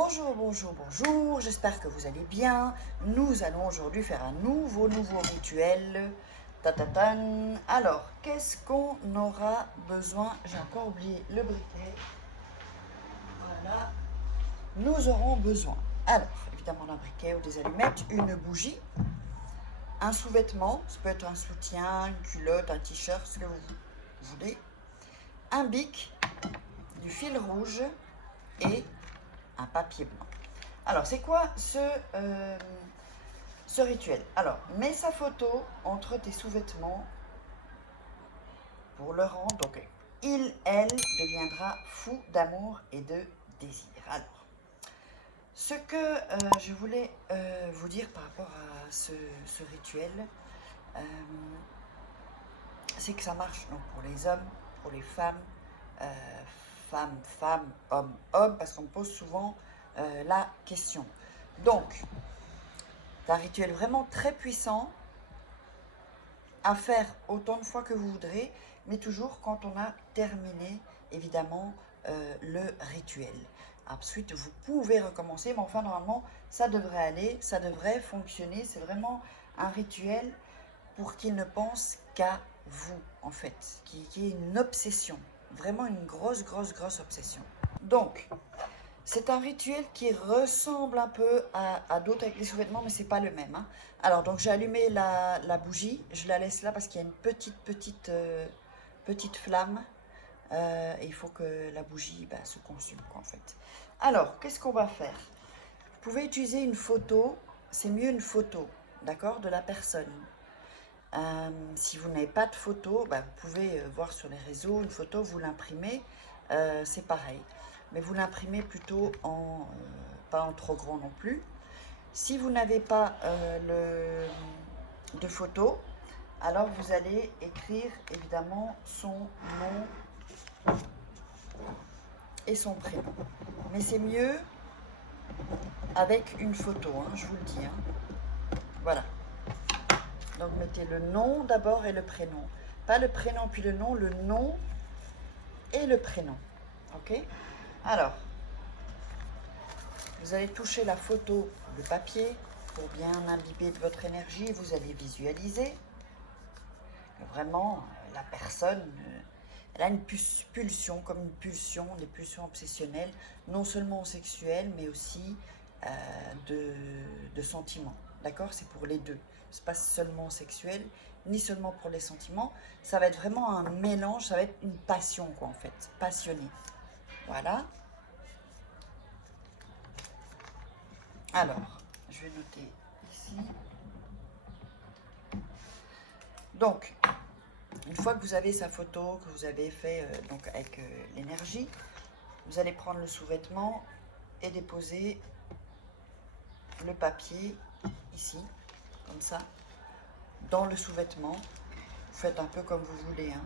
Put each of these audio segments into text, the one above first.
Bonjour, bonjour, bonjour, j'espère que vous allez bien. Nous allons aujourd'hui faire un nouveau rituel. Tatatan. Alors, qu'est-ce qu'on aura besoin? J'ai encore oublié le briquet. Voilà. Nous aurons besoin, alors, évidemment d'un briquet ou des allumettes, une bougie, un sous-vêtement, ça peut être un soutien, une culotte, un t-shirt, ce que vous voulez, un bic, du fil rouge et un papier blanc. Alors, c'est quoi ce rituel? Alors, mets sa photo entre tes sous-vêtements pour le rendre. Donc, elle deviendra fou d'amour et de désir. Alors, ce que je voulais vous dire par rapport à ce rituel, euh, c'est que ça marche donc pour les hommes, pour les femmes, femmes, hommes, parce qu'on me pose souvent la question. Donc, c'est un rituel vraiment très puissant à faire autant de fois que vous voudrez, mais toujours quand on a terminé, évidemment, le rituel. Ensuite, vous pouvez recommencer, mais enfin, normalement, ça devrait aller, ça devrait fonctionner. C'est vraiment un rituel pour qu'il ne pense qu'à vous, en fait, qui est une obsession, vraiment une grosse obsession. Donc, c'est un rituel qui ressemble un peu à d'autres avec les sous-vêtements, mais c'est pas le même, hein. Alors, donc j'ai allumé la bougie, je la laisse là parce qu'il y a une petite flamme. Et il faut que la bougie se consume, quoi, en fait. Alors, qu'est-ce qu'on va faire? Vous pouvez utiliser une photo, c'est mieux une photo, d'accord, de la personne. Si vous n'avez pas de photo, vous pouvez voir sur les réseaux une photo, vous l'imprimez, c'est pareil. Mais vous l'imprimez plutôt pas en trop grand non plus. Si vous n'avez pas de photo, alors vous allez écrire évidemment son nom et son prénom. Mais c'est mieux avec une photo, hein, je vous le dis, hein. Voilà. Donc mettez le nom d'abord et le prénom. Pas le prénom puis le nom et le prénom. Ok? Alors, vous allez toucher la photo, le papier, pour bien imbiber de votre énergie. Vous allez visualiser que vraiment la personne, elle a une pulsion, comme une pulsion, des pulsions obsessionnelles, non seulement sexuelles, mais aussi de sentiments. D'accord? C'est pour les deux. C'est pas seulement sexuel, ni seulement pour les sentiments. Ça va être vraiment un mélange, ça va être une passion, quoi, en fait. Passionné. Voilà. Alors, je vais noter ici. Donc, une fois que vous avez sa photo, que vous avez fait donc avec l'énergie, vous allez prendre le sous-vêtement et déposer le papier ici, comme ça, dans le sous-vêtement. Vous faites un peu comme vous voulez, hein.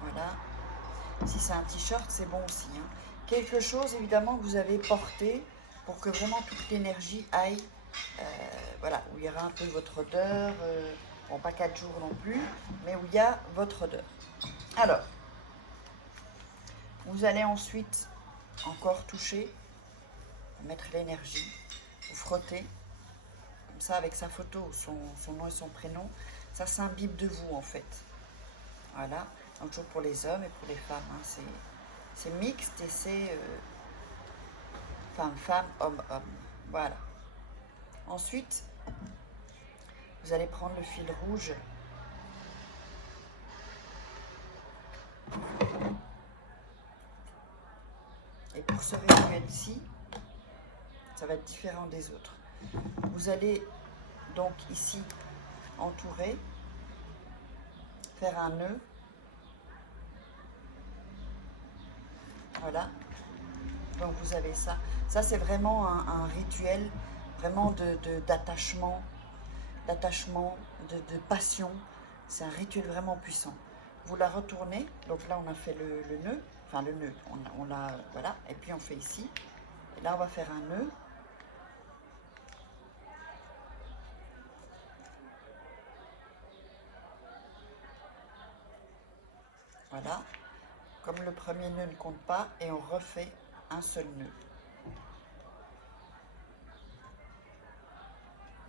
Voilà. Si c'est un t-shirt, c'est bon aussi, hein. Quelque chose, évidemment, que vous avez porté pour que vraiment toute l'énergie aille, voilà, où il y aura un peu votre odeur, bon, pas 4 jours non plus, mais où il y a votre odeur. Alors, vous allez ensuite encore toucher, mettre l'énergie, vous frottez, comme ça, avec sa photo, son nom et son prénom, ça s'imbibe de vous, en fait. Voilà, donc toujours pour les hommes et pour les femmes, hein. C'est mixte et c'est femme, homme. Voilà. Ensuite, vous allez prendre le fil rouge et pour ce rituel-ci, ça va être différent des autres. Vous allez donc ici entourer, faire un nœud. Voilà. Donc vous avez ça. Ça, c'est vraiment un rituel vraiment d'attachement, de passion. C'est un rituel vraiment puissant. Vous la retournez. Donc là, on a fait le nœud. Enfin, le nœud. On l'a, voilà. Et puis, on fait ici. Et là, on va faire un nœud. Voilà. Comme le premier nœud ne compte pas. Et on refait un seul nœud.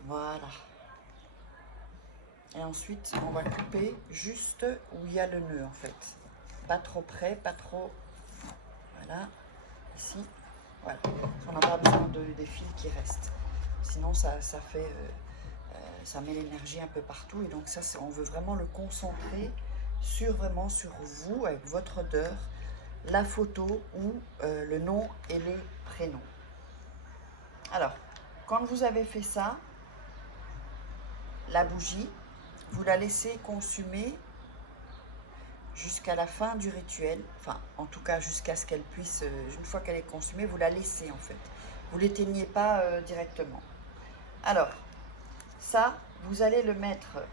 Voilà. Et ensuite, on va couper juste où il y a le nœud en fait. Pas trop près, pas trop... Voilà. Ici. Voilà. On n'a pas besoin des fils qui restent. Sinon, ça fait... ça met l'énergie un peu partout. Et donc ça, on veut vraiment le concentrer vraiment sur vous, avec votre odeur, la photo ou le nom et le prénom. Alors, quand vous avez fait ça, la bougie, vous la laissez consumer jusqu'à la fin du rituel. Enfin, en tout cas, jusqu'à ce qu'elle puisse, une fois qu'elle est consumée, vous la laissez en fait. Vous ne l'éteignez pas directement. Alors, ça, vous allez le mettre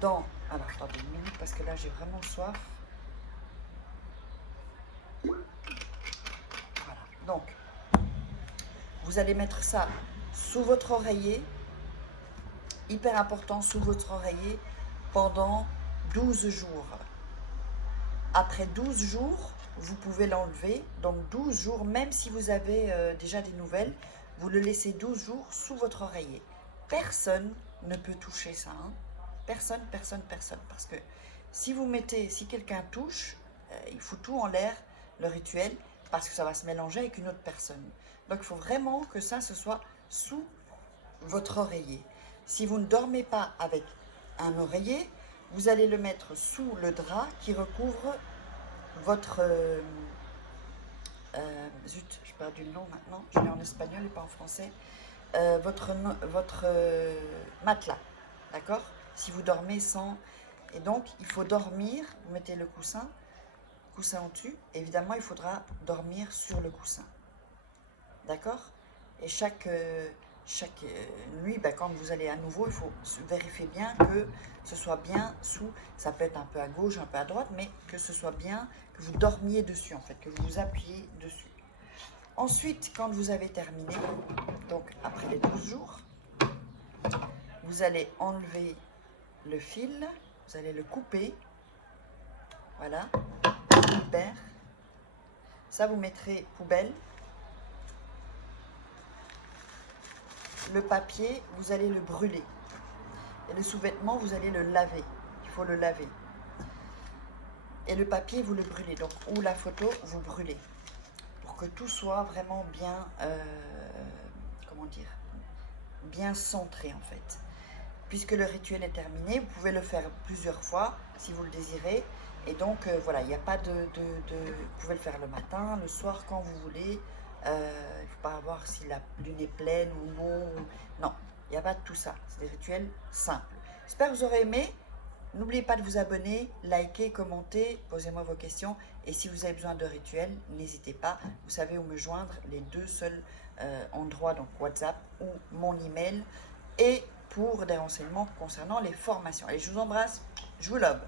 dans... Alors, attendez une minute parce que là, j'ai vraiment soif. Voilà. Donc, vous allez mettre ça sous votre oreiller. Hyper important, sous votre oreiller pendant 12 jours. Après 12 jours, vous pouvez l'enlever. Donc 12 jours, même si vous avez déjà des nouvelles, vous le laissez 12 jours sous votre oreiller. Personne ne peut toucher ça. Hein. Personne, personne, personne. Parce que si vous mettez, si quelqu'un touche, il fout tout en l'air, le rituel, parce que ça va se mélanger avec une autre personne. Donc il faut vraiment que ça, ce soit sous votre oreiller. Si vous ne dormez pas avec un oreiller, vous allez le mettre sous le drap qui recouvre votre... zut, je perds du nom maintenant, je l'ai en espagnol et pas en français. Votre matelas, d'accord? Si vous dormez sans... Et donc, il faut dormir, vous mettez le coussin en dessus. Évidemment, il faudra dormir sur le coussin. D'accord? Et chaque nuit, quand vous allez à nouveau, il faut vérifier bien que ce soit bien sous, ça peut être un peu à gauche, un peu à droite, mais que ce soit bien, que vous dormiez dessus en fait, que vous vous appuyez dessus. Ensuite, quand vous avez terminé, donc après les 12 jours, vous allez enlever le fil, vous allez le couper, voilà, super. Ça, vous mettrez poubelle. Le papier, vous allez le brûler. Et le sous-vêtement, vous allez le laver. Il faut le laver. Et le papier, vous le brûlez. Donc, ou la photo, vous brûlez. Pour que tout soit vraiment bien, comment dire, bien centré en fait. Puisque le rituel est terminé, vous pouvez le faire plusieurs fois si vous le désirez. Et donc, voilà, il n'y a pas vous pouvez le faire le matin, le soir, quand vous voulez. Il ne faut pas voir si la lune est pleine ou non. Non, il n'y a pas de tout ça. C'est des rituels simples. J'espère que vous aurez aimé. N'oubliez pas de vous abonner, liker, commenter, posez-moi vos questions. Et si vous avez besoin de rituels, n'hésitez pas. Vous savez où me joindre, les deux seuls endroits, donc WhatsApp ou mon email. Et pour des renseignements concernant les formations. Allez, je vous embrasse, je vous love.